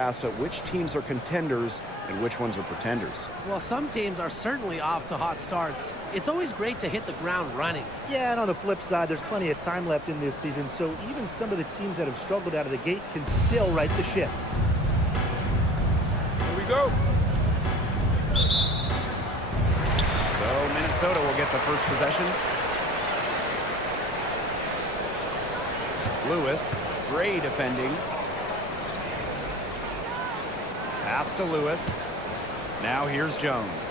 But which teams are contenders and which ones are pretenders? Well, some teams are certainly off to hot starts. It's always great to hit the ground running. Yeah, and on the flip side, there's plenty of time left in this season, so even some of the teams that have struggled out of the gate can still right the ship. Here we go. So Minnesota will get the first possession. Lewis, Gray defending. Pass to Lewis. Now here's Jones.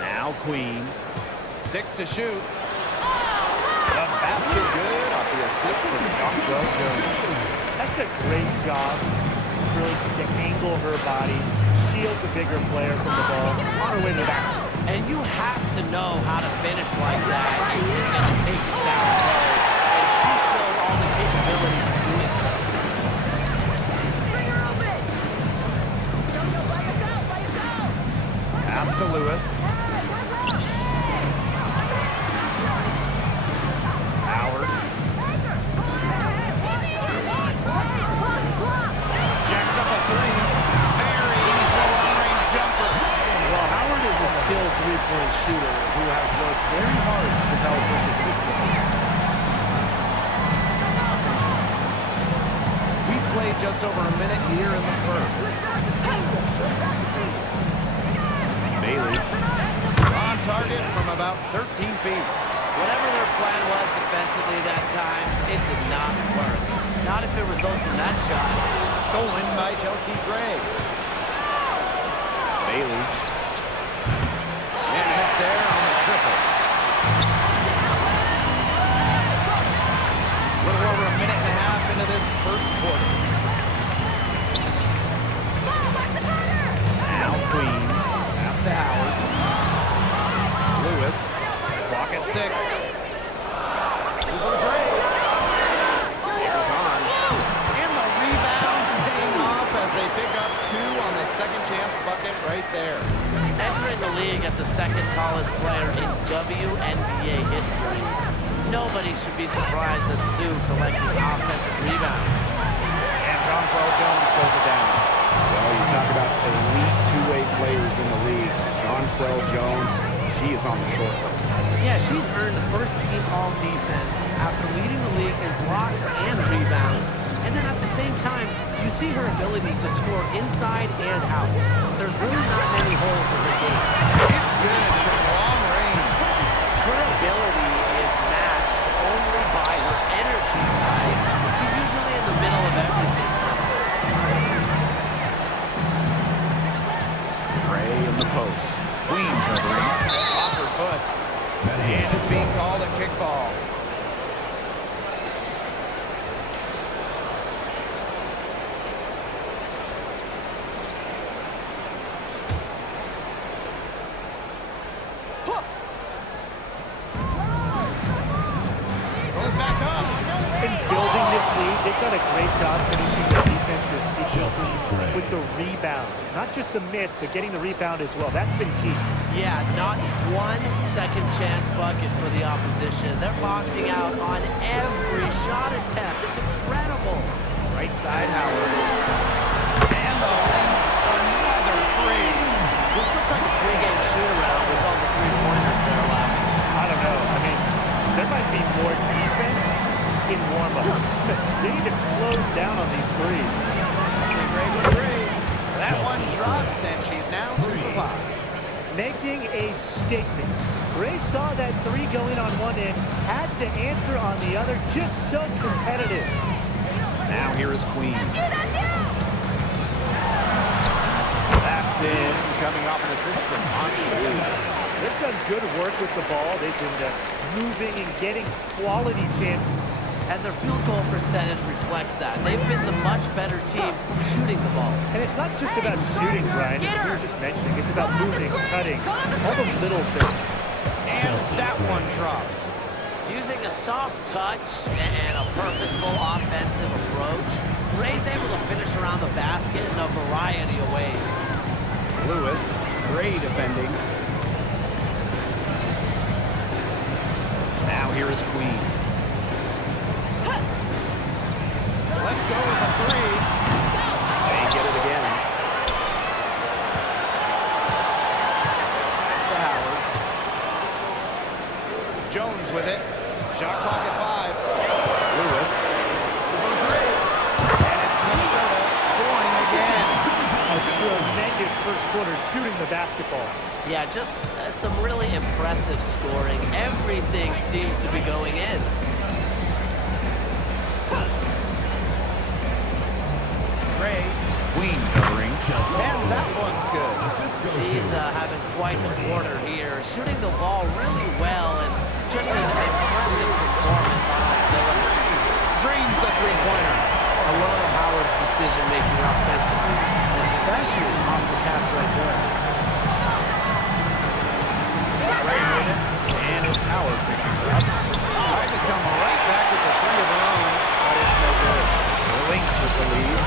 Now Queen. 6 to shoot. The basket good off the assist from Jonquel Jones. That's a great job, really, to angle her body, shield the bigger player from the ball, on her way to the basket. And you have to know how to finish like that if you're going to take it down low. And she showed all the capabilities of doing so. Pass to Lewis. Howard. Jacks up a three. Buries the long-range jumper. Well, Howard is a skilled three-point shooter who has worked very hard to develop her consistency. We played just over a minute here in the first. Bailey on target from about 13 feet. Whatever their plan was defensively that time, it did not work. Not if it results in that shot. Stolen by Chelsea Gray. Bailey. And miss there on the triple. A little over a minute and a half into this first quarter. Now Queen. Pass to Howard. Lewis. Clock at 6. Over Gray. Here's on. And the rebound paying off as they pick up 2 on the second chance bucket right there. Entering the league as the second tallest player in WNBA history, nobody should be surprised that Sue collected offensive rebounds. And Jonquel Jones goes it down. Well, you talk about elite two-way players in the league. Jonquel Jones, she is on the short list. Yeah, she's earned the first team all-defense after leading the league in blocks and rebounds. And then at the same time, you see her ability to score inside and out. There's really not many holes in her game. It's good from long range. Her ability is matched only by her energy, guys. She's usually in the middle of everything. Gray in the post. Queen covering. Off her foot. And it's being called a kickball. Goes back up. In building this lead, they've done a great job finishing the defensive sequences with the rebound. Not just the miss, but getting the rebound as well. That's been key. Yeah, not one second chance bucket for the opposition. They're boxing out on every shot attempt. It's incredible. Right side, Howard. And the Lynx, another three. This looks like a three-game shoot-around with all the three-pointers that are allowed. I don't know. I mean, there might be more defense in warm-ups. They need to close down on these threes. That's a great three. That one drops, and she's now 3 for 5. Making a statement. Ray saw that three going on one end, had to answer on the other, just so competitive. Now here is Queen. That's in, coming off an assist from Monty. They've done good work with the ball. They've been moving and getting quality chances. And their field goal percentage reflects that. They've been the much better team shooting the ball. And it's not just about shooting, Brian, as we were just mentioning. It's about moving, cutting, all the little things. And that one drops. Using a soft touch and a purposeful offensive approach, Ray's able to finish around the basket in a variety of ways. Lewis, Gray defending. Now here is Queen. Let's go with a three. Yeah, just some really impressive scoring. Everything seems to be going in. Gray, Queen covering, and that one's good. She's having quite the quarter here, shooting the ball really well and just an impressive performance on all cylinders. Drains the three-pointer. I love Howard's decision-making offensively, especially off the catch right there. Gray with it, and it's Howard picking her up. Tried to come right back with the three of her own, but it's no good. The Lynx with the lead.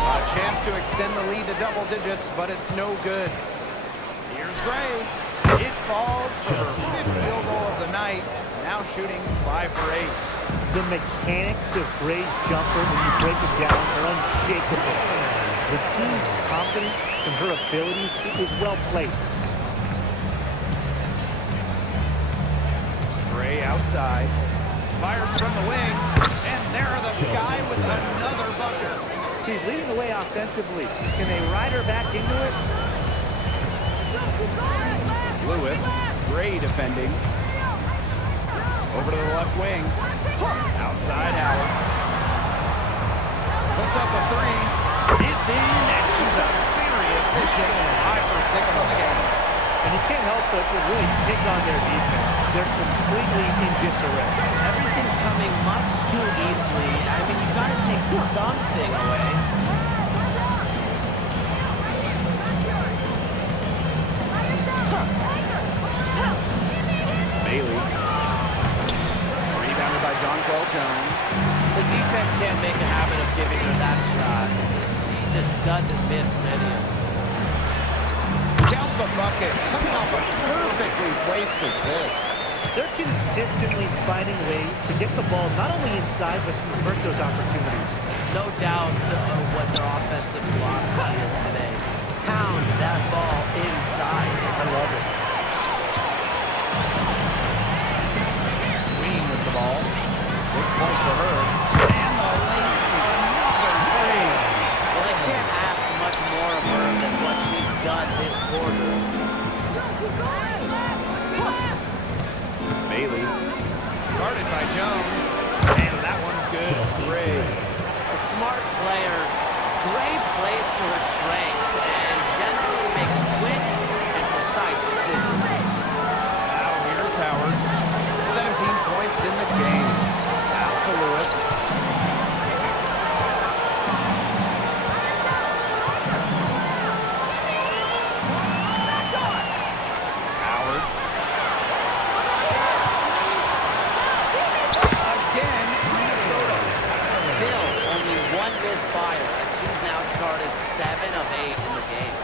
A chance to extend the lead to double digits, but it's no good. Here's Gray. It falls for her fifth field goal of the night. Now shooting 5 for 8. The mechanics of Gray's jumper, when you break it down, are unshakable. The team's confidence in her abilities is well placed. Gray outside. Fires from the wing. And there are the Sky with another bucket. She's leading the way offensively. Can they ride her back into it? Lewis. Gray defending. Over to the left wing. Outside Howard. Puts up a three. It's in, and she's a very efficient 5 for 6 on the game. And you can't help but really pick on their defense. They're completely in disarray. Everything's coming much too easily. I mean, you've got to take something away. Bailey. Rebounded by Jonquel Jones. The defense can't make a habit of giving her that shot. She just doesn't miss many of them. Count the bucket. Coming off a perfectly placed assist. They're consistently finding ways to get the ball not only inside, but convert those opportunities. No doubt what their offensive philosophy is today. Pound that ball inside. I love it. Queen with the ball. 6 points for her. And the Lynx another three. Well, they can't ask much more of her than what she's done this quarter. Bailey. Guarded by Jones. And that one's good. Gray. A smart player. Gray plays to her strengths and generally makes quick and precise decisions. Now here's Howard. 17 points in the game. Pass to Lewis. Howard. Again, Minnesota. Still only one misfire as she's now started 7 of 8 in the game.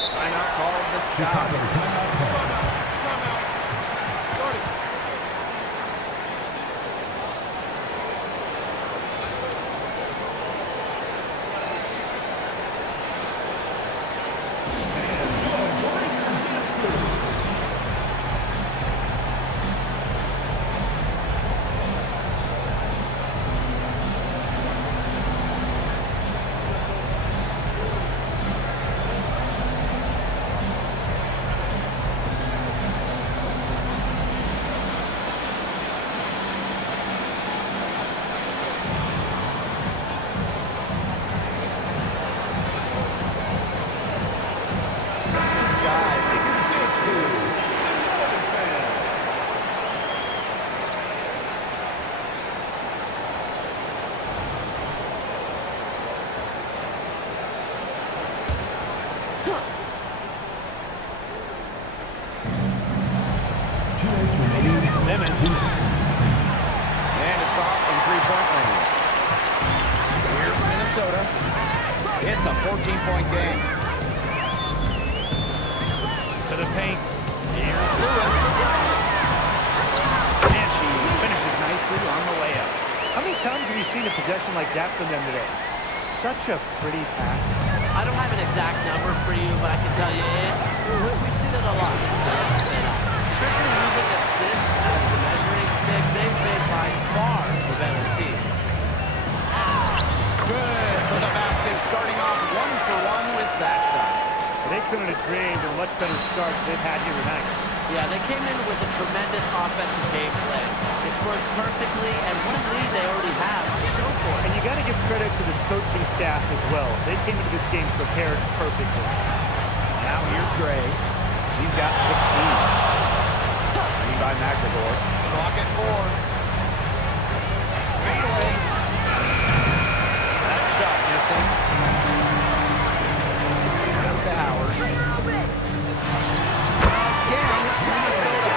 Timeout called the Sky. Simmons. And it's off from three-point range. Here's Minnesota. It's a 14-point game. To the paint. Here's Lewis. And she finishes nicely on the layup. How many times have you seen a possession like that from them today? Such a pretty pass. I don't have an exact number for you, but I can tell you we've seen it a lot. Strictly using assists as the measuring stick, they've been by far the better team. Good for the basket, starting off 1 for 1 with that shot. They couldn't have dreamed of a much better start they've had here tonight. Yeah, they came in with a tremendous offensive game plan. It's worked perfectly, and what a lead they already have to show for it. And you got to give credit to this coaching staff as well. They came into this game prepared perfectly. Now here's Gray. He's got 16. Screen by McAvoy. Clock at 4. Fadeaway. That shot missing. Pass to Howard. Again, Minnesota.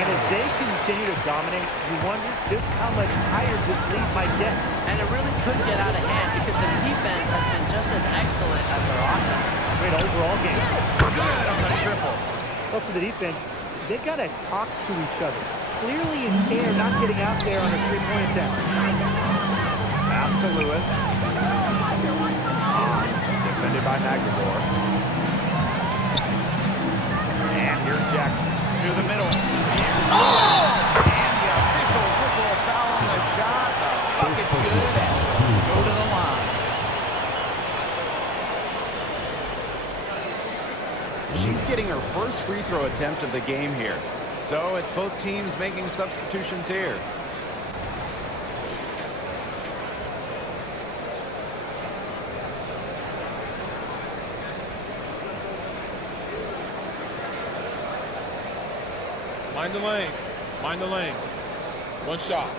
And as they continue to dominate, you wonder just how much higher this lead might get. And it really could get out of hand because the defense has been just as excellent as their offense. Great overall game. Good on the triple. But for the defense, they got to talk to each other. Clearly in air, not getting out there on a three-point attempt. Pass to Lewis. Defended by McAvoy. And here's Jackson. To the middle. Here's Lewis. And the officials whistle a foul on the shot. The bucket's good. And go to the line. She's getting her first free throw attempt of the game here. So it's both teams making substitutions here. Mind the lanes. Mind the lanes. One shot.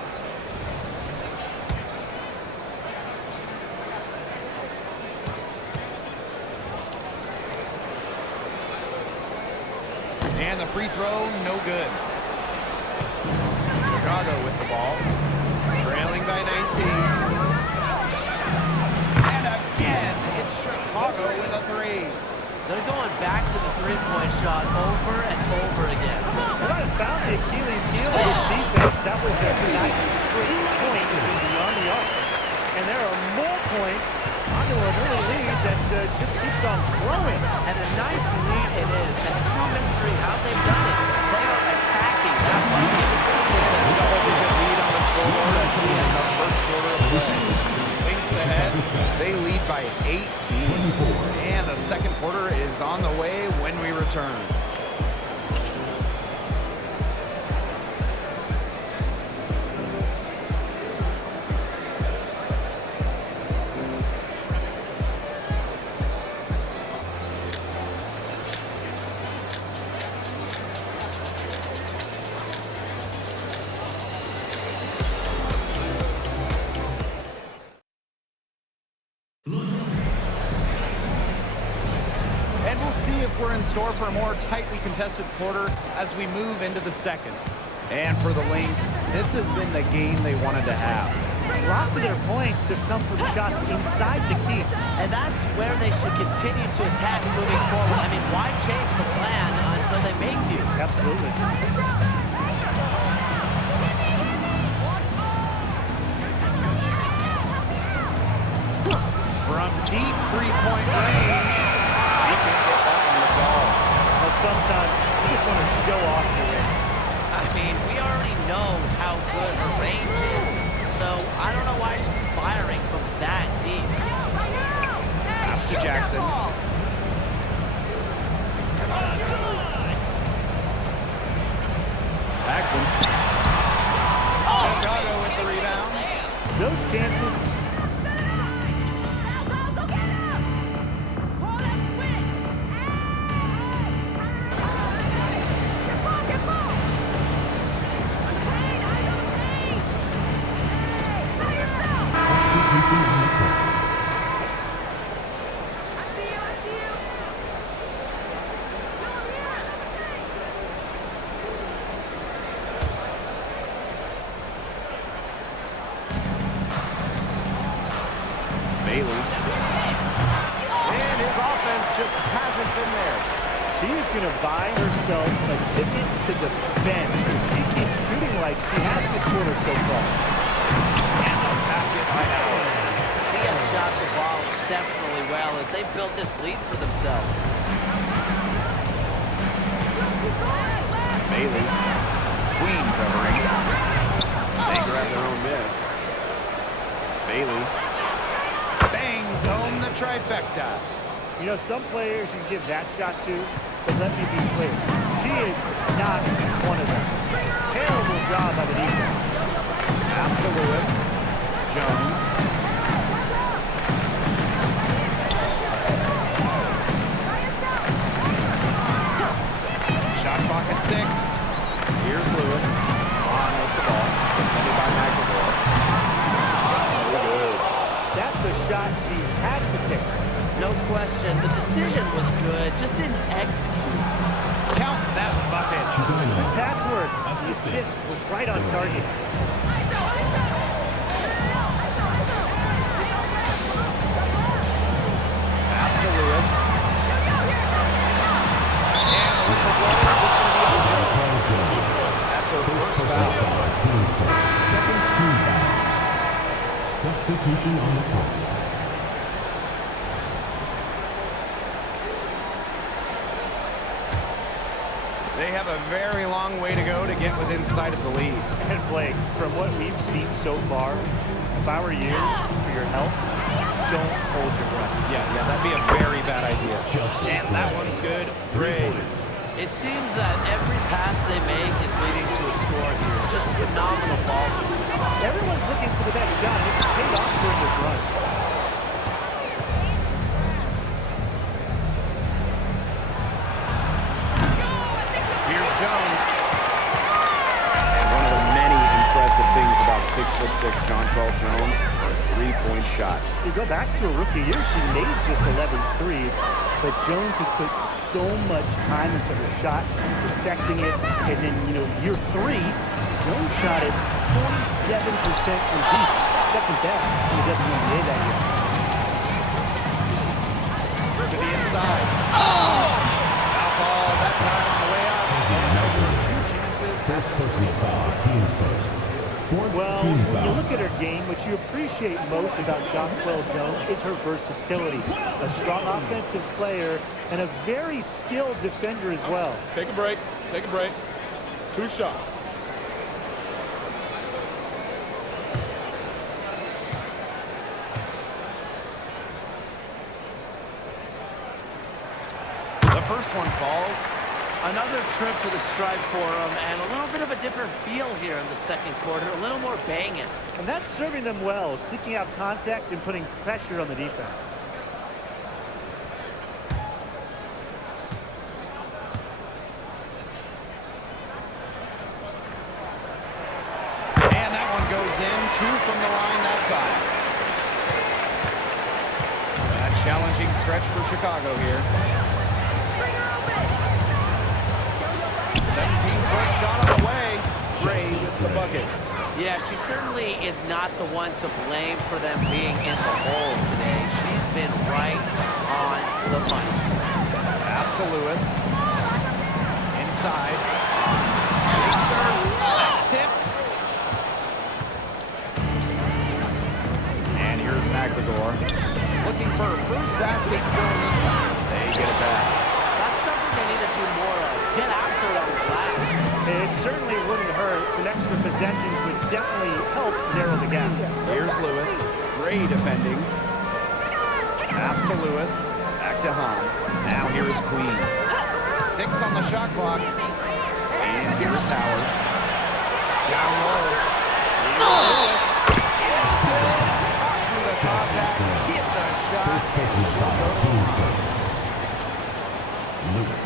And the free throw, no good. Chicago with the ball. Trailing by 19. And again, it's Chicago with a 3. They're going back to the three-point shot over and over again. They might have found the Achilles heel of this defense. That was their 9th straight point beyond the arc. And there are more points onto an early lead that just keeps on growing. And a nice lead it is, and it's no mystery how they've done it. They are attacking. That's why they get the first Double-digit lead on the scoreboard as we end the first quarter of play. Lynx ahead. They lead by 18. And the second quarter is on the way when we return. And we'll see if we're in store for a more tightly contested quarter as we move into the second. And for the Lynx, this has been the game they wanted to have. Lots of their points have come from shots inside the key. And that's where they should continue to attack moving forward. I mean, why change the plan until they make you? Absolutely. From deep three-point range, he can get that on the ball. Well, sometimes you just want to show off your range. I mean, we already know how good her range is, so I don't know why she's firing from that deep. Pass to Jackson. Jackson. Chicago with the rebound. Those chances. Bailey. And his offense just hasn't been there. She is going to buy herself a ticket to the bench. She keeps shooting like she has this quarter so far. And the basket by Howard. She has shot the ball exceptionally well as they built this lead for themselves. Bailey. Queen covering. They grab their own miss. Bailey. Bangs home the trifecta. You know, some players you give that shot to, but let me be clear. She is not one of them. Terrible job by the defense. Pass to Lewis. Jones. Shot clock at 6. Here's Lewis. On with the ball. Defended by McAvoy. Oh, good. That's a shot she had to take. No question. The decision was good, just didn't execute. Count that bucket. Password. The assist was right on target. Pass to Lewis. And the whistle blows. It's going to be on. That's her first foul. Second team foul. Substitution on the court. They have a very long way to go to get within sight of the lead. And Blake, from what we've seen so far, if I were you, for your health, don't hold your breath. Yeah, that'd be a very bad idea. And that one's good. 3. It seems that every pass they make is leading to a score here. Just phenomenal ball. Everyone's looking for the best shot, and it's paid off during this run. Here's Jones. And one of the many impressive things about 6'6" Jonquel Jones, her three-point shot. You go back to her rookie year, she made just 11 threes, but Jones has put so much time into her shot, perfecting it, and then, year 3, Jones shot it 47% from deep, second best in the WNBA that year. To the inside. Foul ball that time on the way out. First personal foul, team's first. Fourth Well, team when you foul. look at her game, what you appreciate most about Jonquel Jones is her versatility. A strong offensive player and a very skilled defender as well. Take a break. Take a break. 2 shots. The first one falls. Another trip to the Stripe Forum and a little bit of a different feel here in the second quarter, a little more banging. And that's serving them well, seeking out contact and putting pressure on the defense. And that one goes in. 2 from the line that time. A challenging stretch for Chicago here. 17-foot shot on the way. Gray with the bucket. Yeah, she certainly is not the one to blame for them being in the hole today. She's been right on the money. Pass to Lewis. Inside. That's tipped. And here's McAvoy. Looking for her first basket still in this one. They get it back. That's something they need to do more of. Get after it on the glass. It certainly wouldn't hurt. Some extra possessions would definitely help narrow the gap. Here's Lewis. Gray defending. Pass to Lewis. Back to Hahn. Now here's Queen. 6 on the shot clock. And here's Howard. Down low. Here's Lewis. It's good. Through the contact. Hit the shot. First personal foul, team's first. Lewis.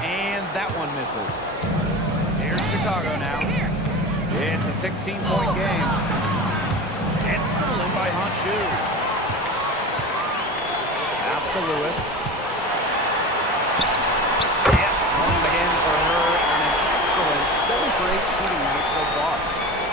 And that one misses. Here's Chicago now. It's a 16-point game. It's stolen by Honshu. Pass to Lewis. Yes, once again for her on an excellent 7 for 8 shooting night so far.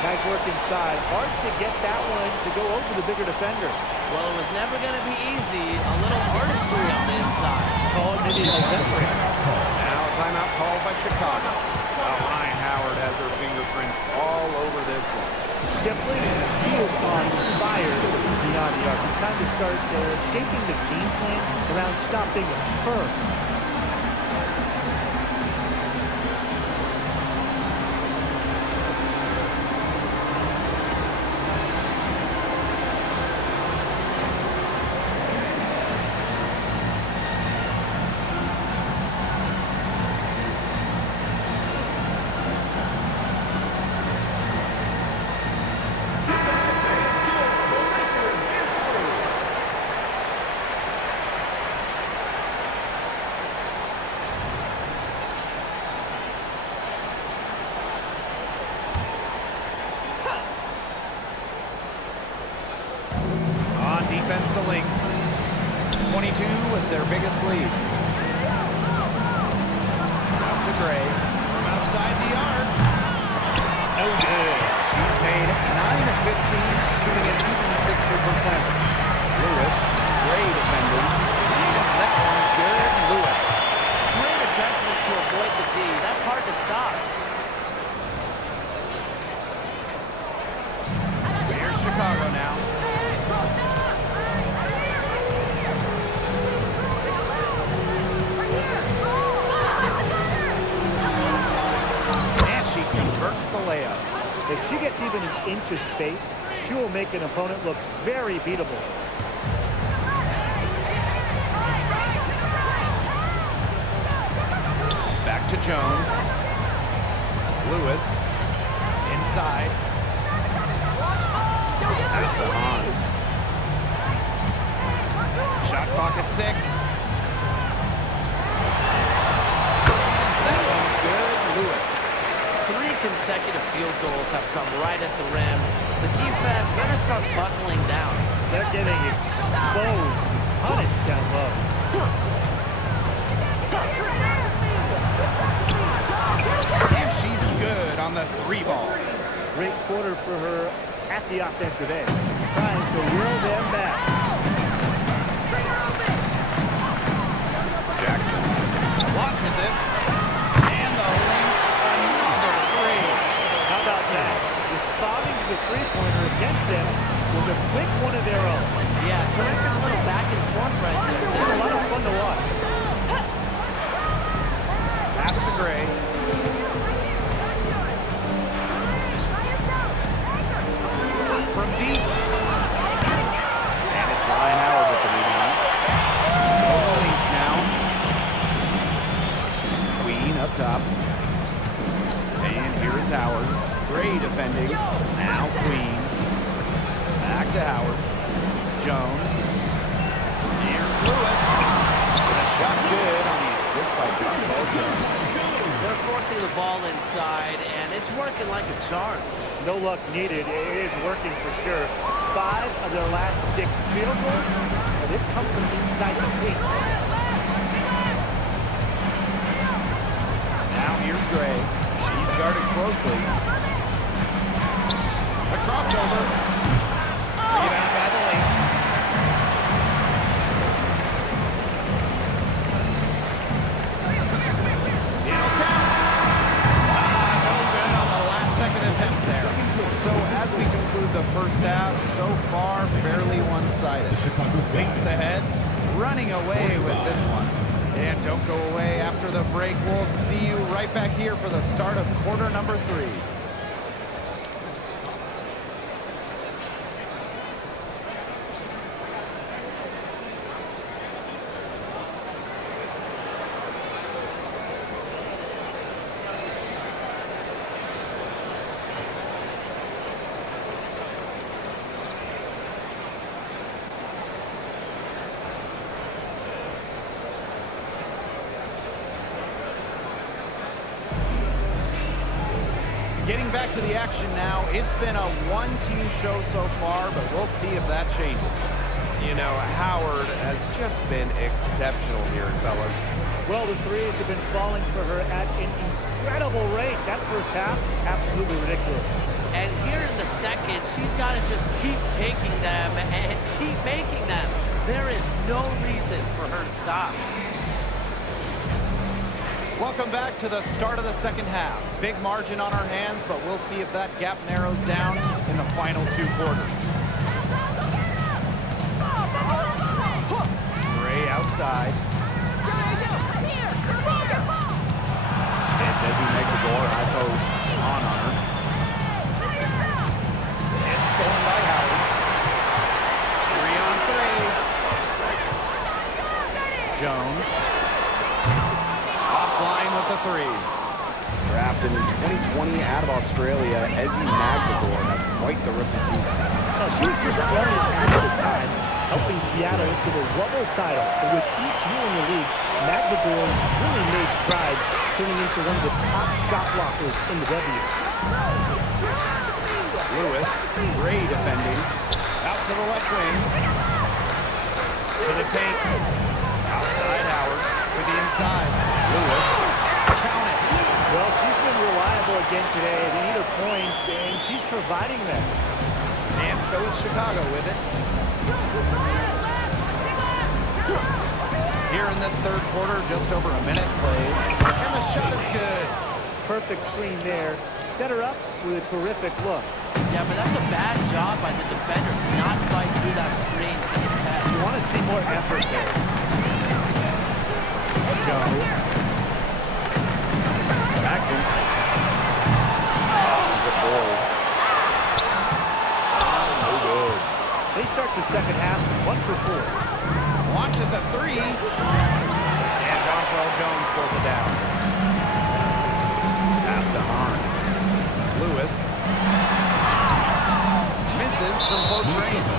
Nice work inside. Hard to get that one to go over the bigger defender. Well, it was never going to be easy. A little artistry on the inside. Call it maybe a temperate. Now a timeout called by Chicago. Ryan Howard has her fingerprints all over this one. Simply She is on fire beyond the arc. It's time to start shaping the game plan around stopping her. Defense, the Lynx. 22 was their biggest lead. Out to Gray from outside the arc. No good. She's made 9 of 15, shooting an even 60%. Lewis, Gray defending. That one's good. Lewis. Great adjustment to avoid the D. That's hard to stop. Here's Chicago now. Converts the layup. If she gets even an inch of space, she will make an opponent look very beatable. Back to Jones. Lewis. Inside. Pass to Hahn. Shot clock at 6. That one's good. Lewis. 3 consecutive field goals have come right at the rim. The defense better start buckling down. They're getting exposed, punished down low. And she's good on the 3 ball. Great quarter for her at the offensive end, trying to will them back. Jackson launches it. And the Lynx, another 3. How about that? Responding to the three-pointer against them with a quick one of their own. Yeah, terrific little back and forth right there. It's been a lot of fun to watch. Pass to Gray. From deep. And it's Ryan Howard with the rebound. So the Lynx now. Queen up top. And here's Howard. Gray defending. Now Queen. Back to Howard. Jones. Here's Lewis. And the shot's good on the assist by John Paul Jones. They're forcing the ball inside, and it's working like a charm. No luck needed. It is working for sure. 5 of their last 6 field goals, and they've come from inside the paint. Now here's Gray. She's guarded closely. A crossover. Rebound by the Lynx. It'll count. No good on the last second attempt there. So as we conclude the first half, so far fairly one-sided. Lynx ahead, running away with this one. And don't go away after the break. We'll see you right back here for the start of quarter number 3. Getting back to the action now. It's been a one-team show so far, but we'll see if that changes. You know, Howard has just been exceptional here, fellas. Well, the threes have been falling for her at an incredible rate. That first half, absolutely ridiculous. And here in the second, she's got to just keep taking them and keep making them. There is no reason for her to stop. Welcome back to the start of the second half. Big margin on our hands, but we'll see if that gap narrows down in the final 2 quarters. Gray outside. It's Ezzy Megdegor, high post, on her. It's stolen by Howard. 3 on 3. Jones. Offline with the 3. Drafted in 2020 out of Australia, Ezzy Megdegor had quite the rookie season. Now, she was just 20 at the time, helping Seattle to the Rubble title. But with each year in the league, Magdegor's really made strides, turning into one of the top shot blockers in the W. Lewis, Gray defending. Out to the left wing. To the paint. Outside Howard. To the inside. Lewis. Count it. Well, she's been reliable again today. They need her points, and she's providing them. And so is Chicago with it. Here in this third quarter, just over a minute played. And the shot is good. Perfect screen there. Set her up with a terrific look. Yeah, but that's a bad job by the defender to not fight through that screen to the test. You want to see more effort there. Jones. Jackson. Oh, it's a goal. No good. They start the second half 1 for 4. Launches a 3. And Jonquel Jones pulls it down. Pass to Hahn. Lewis. Misses from close range.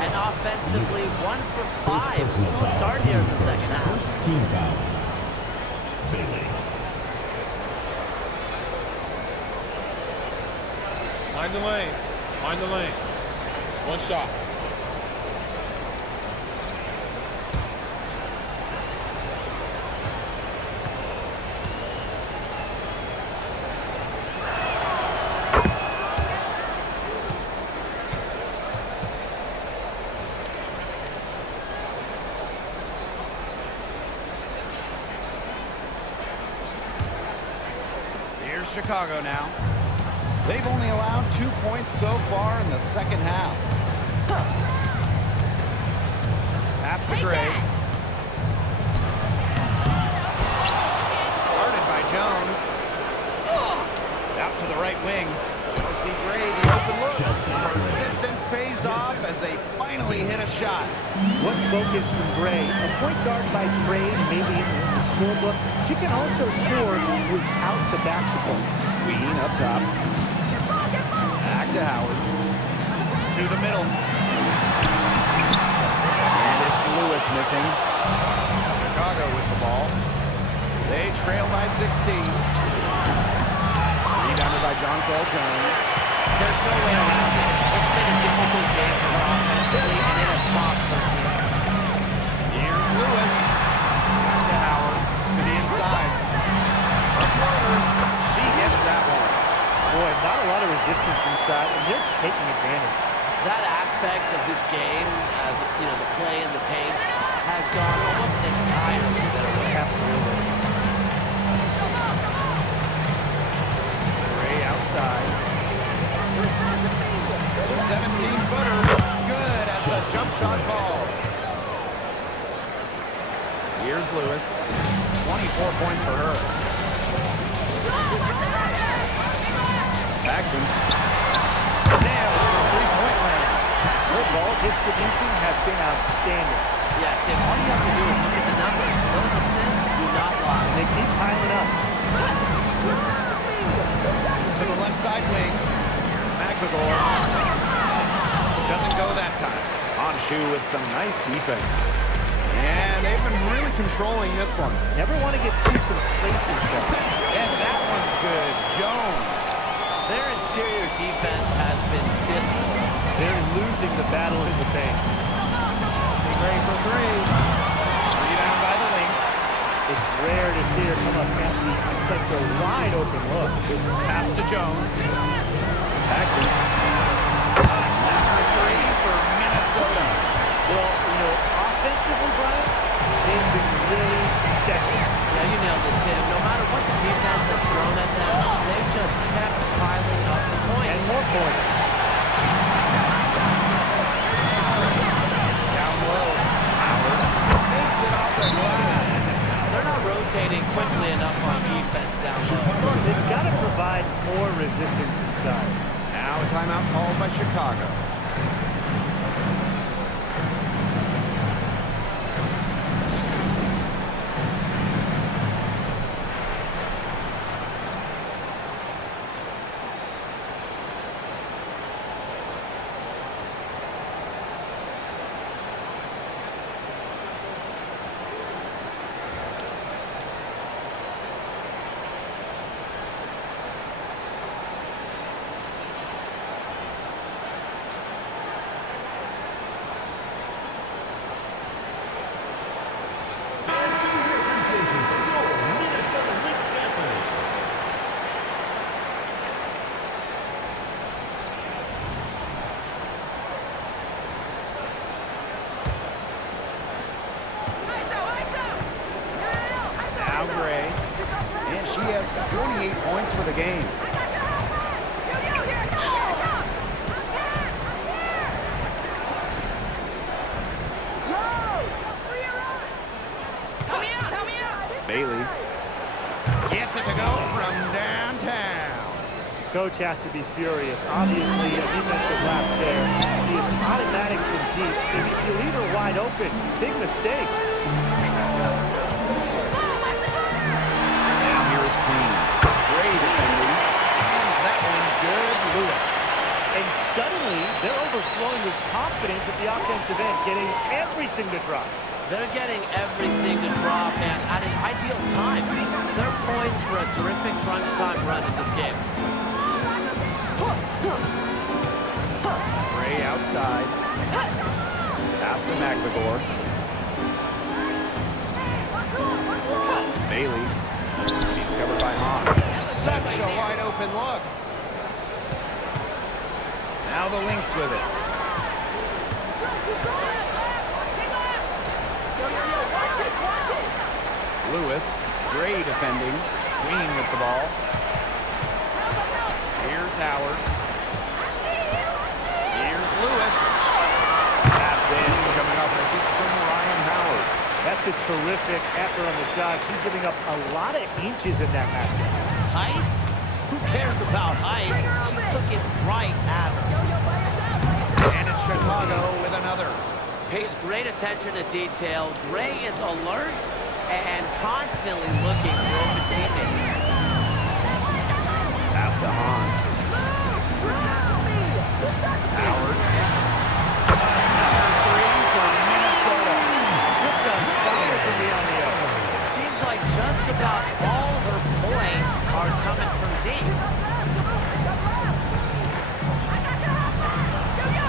And offensively, 1 for 5. Slow start here in the second half. First team foul. Bailey. Mind the lanes. Mind the lanes. 1 shot. Here's Chicago now. They've only allowed 2 points so far in the second half. Pass to Gray. Guarded by Jones. Out to the right wing. Chelsea Gray, the open look. Persistence pays off as they finally hit a shot. What focus from Gray. A point guard by trade, maybe in the scorebook. She can also score without the basketball. Queen up top. Back to Howard. To the middle. And it's Lewis missing. Chicago with the ball. They trail by 16. Rebounded by Jonquel Jones. There's no way around it. It's been a difficult game for her offensively, and it has cost her team. Here's Lewis. Back to Howard. To the inside. A floater. She hits that one. Boy, not a lot of resistance inside, and they're taking advantage. That aspect of this game, the play in the paint, has gone almost entirely their way. Absolutely. Gray outside. The 17-footer. Good as the jump shot falls. Here's Lewis. 24 points for her. Jackson. Nailed for a 3-point land. Her ball distribution has been outstanding. Yeah, Tim, all you have to do is look at the numbers. Those assists do not lie. They keep piling up. To the left side wing. Here's Magdegor. Doesn't go that time. On shoe with some nice defense. And they've been really controlling this one. Never want to get too complacent, though. And that one's good. Jones. Their interior defense has been dismal. They're losing the battle in the paint. See Gray for 3. Rebound by the Lynx. It's rare to see her come up empty on such a wide open look. Pass to Jones. Jackson. Number 3 for Minnesota. Well, offensively, Brian, they've been really steady. Yeah, you nailed it, Tim. No matter Chicago. Minnesota Lynx dancing. Now Gray. And she has 28 points for the game. Bailey gets it to go from downtown. Coach has to be furious. Obviously, a defensive lapse there. She is automatic from deep. If you leave her wide open, big mistake. Now here's Queen. Great defending. And that one's good. Lewis. And suddenly, they're overflowing with confidence at the offensive end, getting everything to drop. They're getting everything to drop, and at an ideal time. They're poised for a terrific crunch time run in this game. Gray outside. Pass to McVigor. Bailey. She's covered by Hahn. Such a wide open look. Now the Lynx with it. Lewis, Gray defending. Queen with the ball. Here's Howard. Here's Lewis. That's in. Coming up assist from Ryan Howard. That's a terrific effort on the shot. She's giving up a lot of inches in that matchup. Height? Who cares about height? She took it right at her. And it's Chicago with another. Pays great attention to detail. Gray is alert and constantly looking for open teammates. Pass to Hahn. Howard. Number 3 for Minnesota. Just on fire from beyond the arc. Seems like just about all her points are coming from deep.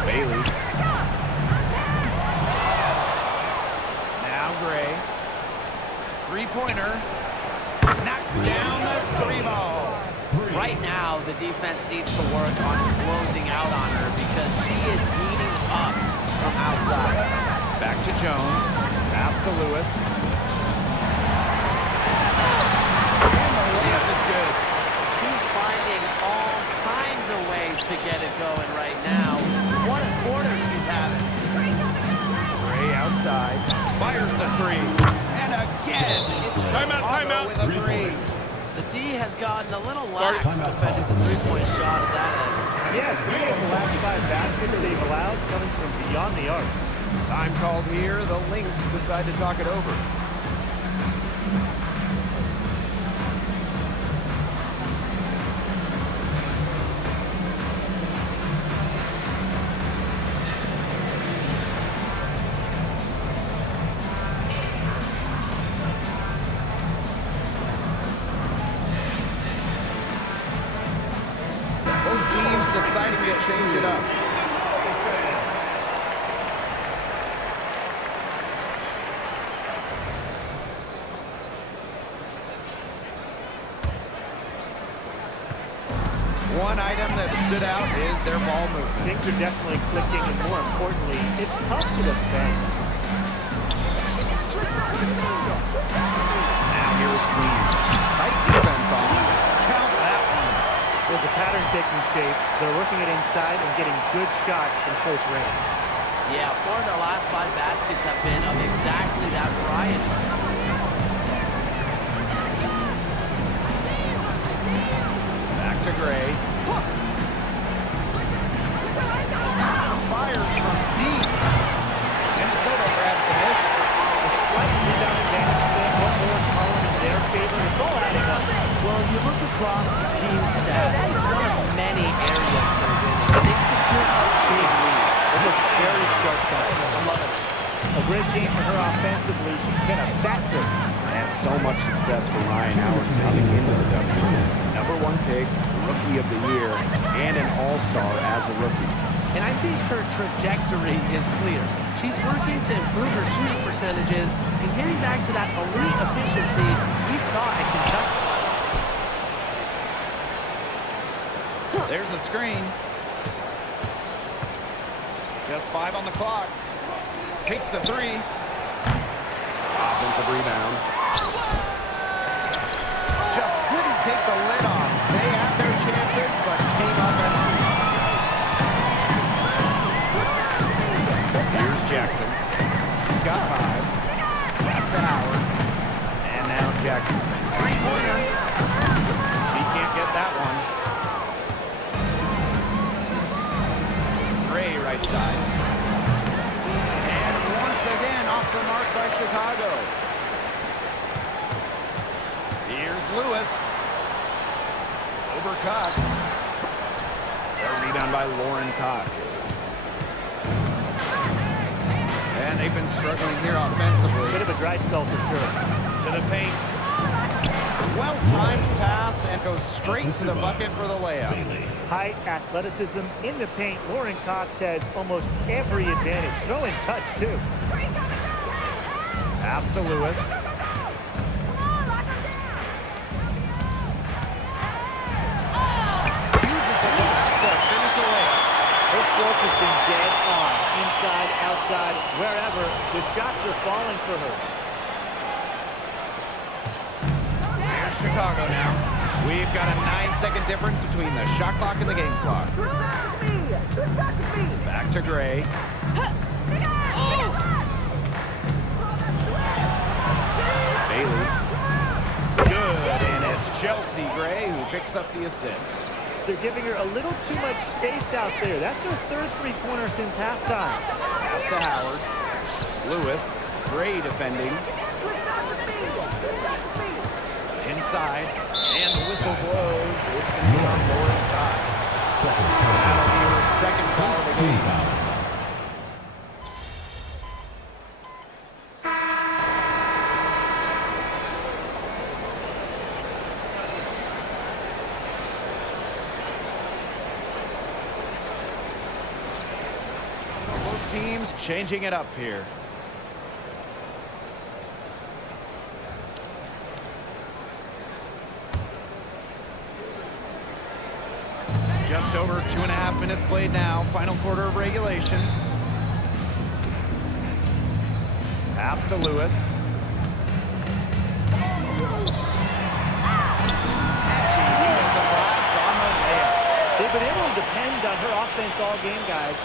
Bailey. Now Gray. Three-pointer. Knocks down the three ball. Right now, the defense needs to work on closing out on her because she is heating up from outside. Back to Jones. Pass to Lewis. And the layup is good. She's finding all kinds of ways to get it going right now. What a quarter she's having. Gray outside. Fires the three. And again, it's Timeout, Chicago timeout. with a 3 three. points. The D has gotten a little lax Timeout defending the call. three-point shot at that end. Yeah, 3 of the last 5 baskets they've allowed coming from beyond the arc. Time called here. The Lynx decide to talk it over. Both teams deciding to change it up. One item that stood out is their ball movement. Things are definitely clicking, and more importantly, it's tough to defend. Now here's Queen. Tight defense on. Count that one. There's a pattern taking shape. They're working it inside and getting good shots from close range. Yeah, 4 of their last 5 baskets have been of exactly that variety. Back to Gray. great game for her offensively. She's been a factor. And so much success for Ryan Howard coming into the W. #1 pick, Rookie of the Year, and an All-Star as a rookie. And I think her trajectory is clear. She's working to improve her shooting percentages and getting back to that elite efficiency we saw at Kentucky. There's a screen. Just 5 on the clock. Takes the 3. Offensive rebound. Just couldn't take the lid off. They had their chances, but came up empty. Here's Jackson. He's got 5. Pass to Howard. And now Jackson. 3-pointer. He can't get that one. Gray right side. And once again off the mark by Chicago. Here's Lewis. Over Cox. A rebound by Lauren Cox. And they've been struggling here offensively. Bit of a dry spell for sure. To the paint. Well-timed pass and goes straight to the bucket for the layup. Height, athleticism in the paint. Lauren Cox has almost every advantage. Throwing touch, too. Pass to Lewis. Uses the glass to finish the layup. Her stroke has been dead on. Inside, outside, wherever. The shots are falling for her. Here's Chicago now. We've got a 9-second difference between the shot clock and the game clock. Back to Gray. Bailey. Good, and it's Chelsea Gray who picks up the assist. They're giving her a little too much space out there. That's her third three-pointer since halftime. Pass to Howard. Lewis. Gray defending. Inside. And the whistle blows. It's going to be on Lauren Cox. That'll be her second foul of the game. Both teams changing it up here. Just over 2.5 minutes played now. Final quarter of regulation. Pass to Lewis. She uses the glass on the layup. They've been able to depend on her offense all game, guys.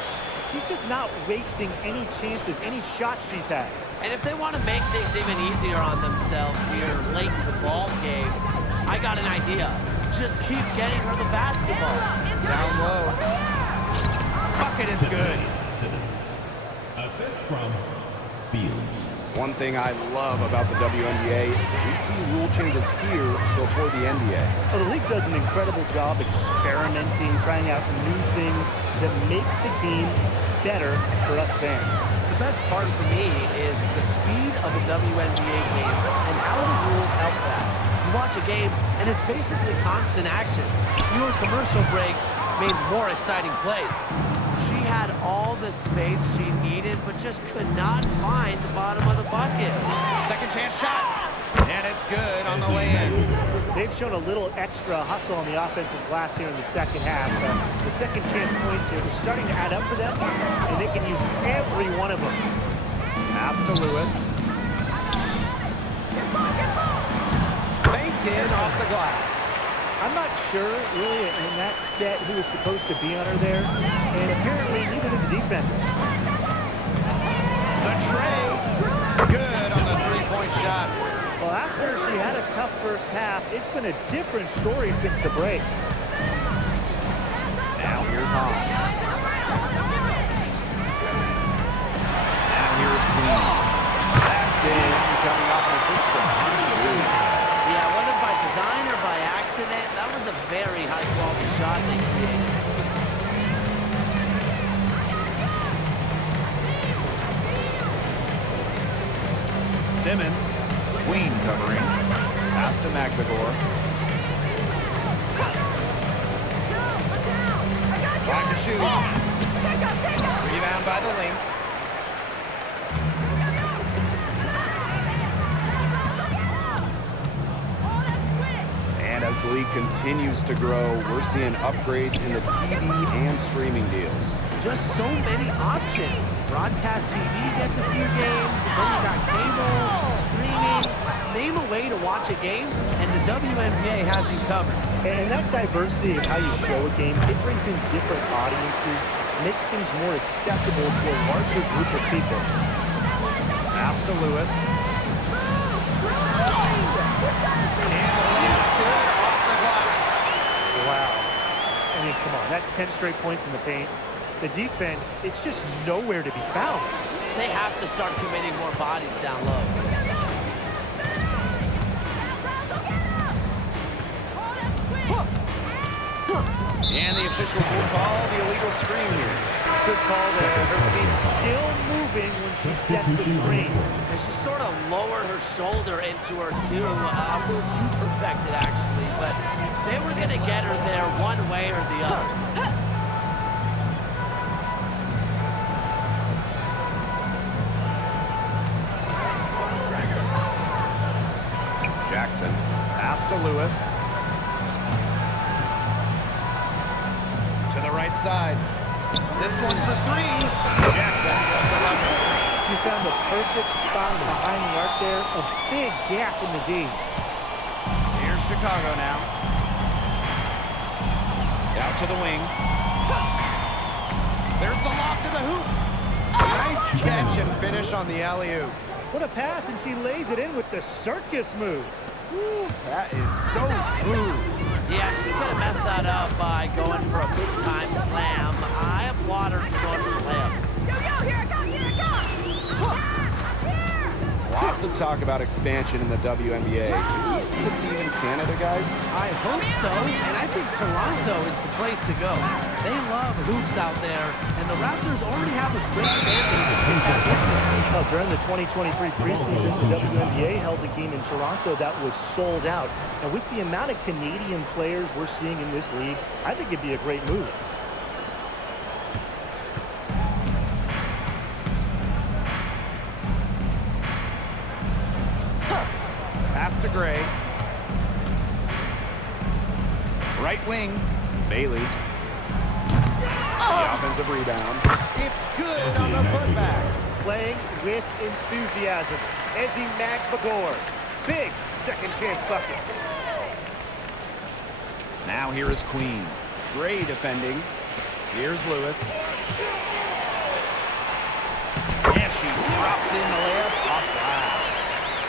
She's just not wasting any chances, any shots she's had. And if they want to make things even easier on themselves here late in the ball game, I got an idea. Just keep getting her the basketball. Down low. Bucket is good. Simmons. Assist from Fields. One thing I love about the WNBA, we see rule changes here before the NBA. Well, the league does an incredible job experimenting, trying out new things that make the game better for us fans. The best part for me is the speed of the WNBA game and how the rules help that. You watch a game, and it's basically constant action. Fewer commercial breaks means more exciting plays. She had all the space she needed, but just could not find the bottom of the bucket. Second chance shot, and it's good on the way in. They've shown a little extra hustle on the offensive glass here in the second half. The second chance points here are starting to add up for them, and they can use every one of them. Pass to Lewis. Banked in off the glass. I'm not sure, really, in that set who was supposed to be on her there, and apparently neither did the defenders. The tray, good on the three-point shot. Well, after she had a tough first half, it's been a different story since the break. Now here's Hahn. Now here's Queen. That's in, coming off an assist from Hahn. Yeah, whether by design or by accident, that was a very high-quality shot they created. Simmons. Queen covering. Pass to Magdagor. 5 to shoot. Rebound by the Lynx. And as the league continues to grow, we're seeing upgrades in the TV and streaming deals. Just so many options. Broadcast TV gets a few games, and then you got cable, streaming. Name a way to watch a game, and the WNBA has you covered. And that diversity of how you show a game, it brings in different audiences, makes things more accessible to a larger group of people. Pass to Lewis. And the layup's good off the glass. Wow. I mean, come on, that's 10 straight points in the paint. The defense, it's just nowhere to be found. They have to start committing more bodies down low. And the officials will call the illegal screen here. Good call there. Her feet still moving when she set the screen. And she sort of lowered her shoulder into her too. A move you perfected, actually. But they were going to get her there one way or the other. Jackson. Pass to Lewis. To the right side. This one for 3. Jackson up the level. She found the perfect spot behind the arc there. A big gap in the D. Here's Chicago now. Out to the wing. There's the lob to the hoop. Nice catch and finish on the alley-oop. What a pass, and she lays it in with the circus move. Woo, that is so smooth. Yeah, she could have messed that up by going for a big-time slam. I applaud her for going for the layup. Lots of talk about expansion in the WNBA. Do we see a team in Canada, guys? I hope so, and I think Toronto is the place to go. They love hoops out there, and the Raptors already have a great fan base to take that with them. Well, during the 2023 preseason, the WNBA held a game in Toronto that was sold out. And with the amount of Canadian players we're seeing in this league, I think it'd be a great move. Pass to Gray. Right wing, Bailey. The offensive rebound. It's good on the putback. Playing with enthusiasm. Ezzy Magbagor. Big second chance bucket. Now here is Queen. Gray defending. Here's Lewis. And she drops in the layup off glass.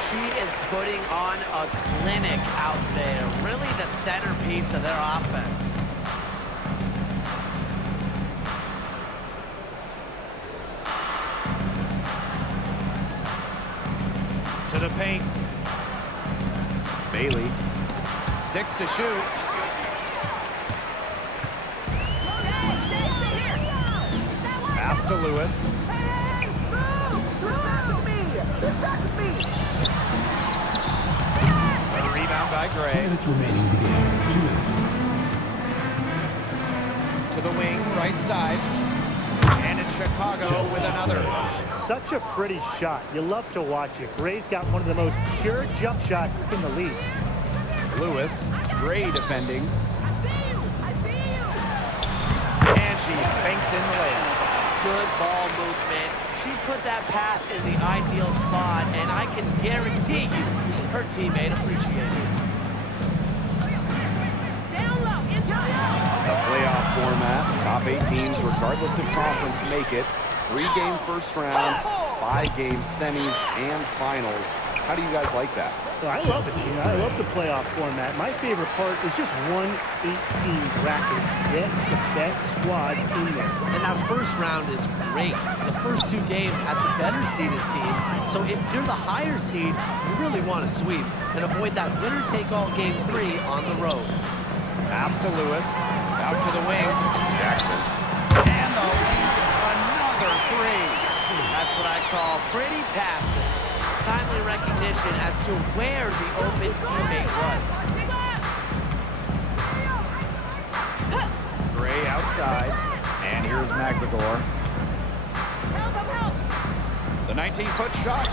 She is putting on a clinic out there, really the centerpiece of their offense. To the paint. Bailey. 6 to shoot. Pass to Lewis. A rebound by 2 Gray. minutes remaining in the game. 2 minutes. To the wing, right side. And it's Chicago with another. Such a pretty shot. You love to watch it. Gray's got one of the most pure jump shots in the league. Lewis, Gray defending. And she banks in the layup. Good ball movement. She put that pass in the ideal spot, and I can guarantee you her teammate appreciated it. The playoff format, top 8 teams, regardless of conference, make it. 3-game first rounds, 5-game semis, and finals. How do you guys like that? Well, I love it. I love the playoff format. My favorite part is just one 8-team bracket. Get the best squads in there. And that first round is great. The first 2 games at the better seeded team. So if you're the higher seed, you really want to sweep and avoid that winner-take-all game 3 on the road. Pass to Lewis, out to the wing, Jackson. And the Lynx, another 3. That's what I call pretty passive. timely recognition as to where the open teammate was. Gray outside. And here's McGregor. The 19-foot shot.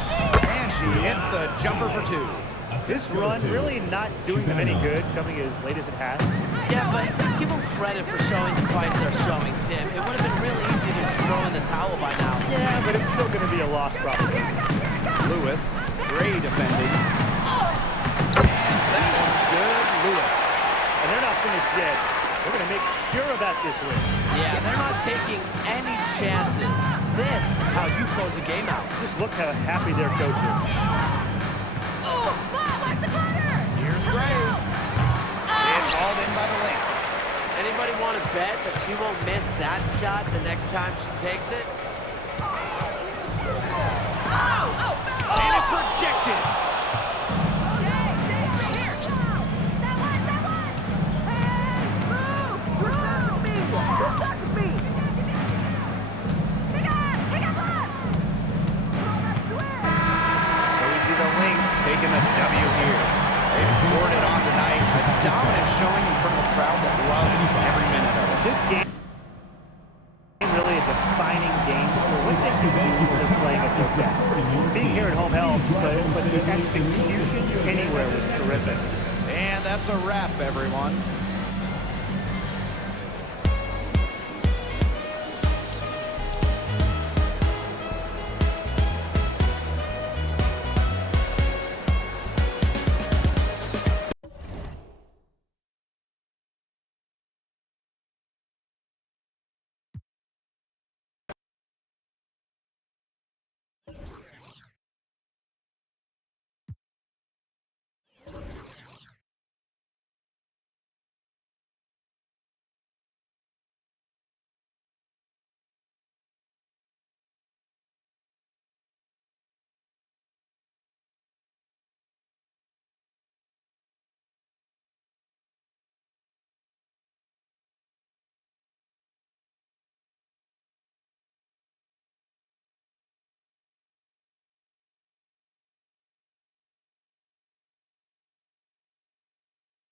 And she hits the jumper for two. This run really not doing them any good, coming as late as it has. Yeah, but give them credit for showing the fight they're showing, Tim. It would have been really easy to just throw in the towel by now. Yeah, but it's still going to be a loss probably. Lewis, Gray defending. And that is good, Lewis. And they're not finished yet. We're going to make sure about this win. Yeah, they're not taking any chances. This is how you close a game out. Just look how happy their coach is. Here's Gray. It's hauled in by the Lynx. Anybody want to bet that she won't miss that shot the next time she takes it? And it's rejected. So we see the Lynx taking a W here. They've poured it on tonight. A dominant showing from a crowd that loved every minute of it. This game really a defining game for what they can do when they're playing at their best. Being here at home helps, but the execution anywhere was terrific. And that's a wrap, everyone.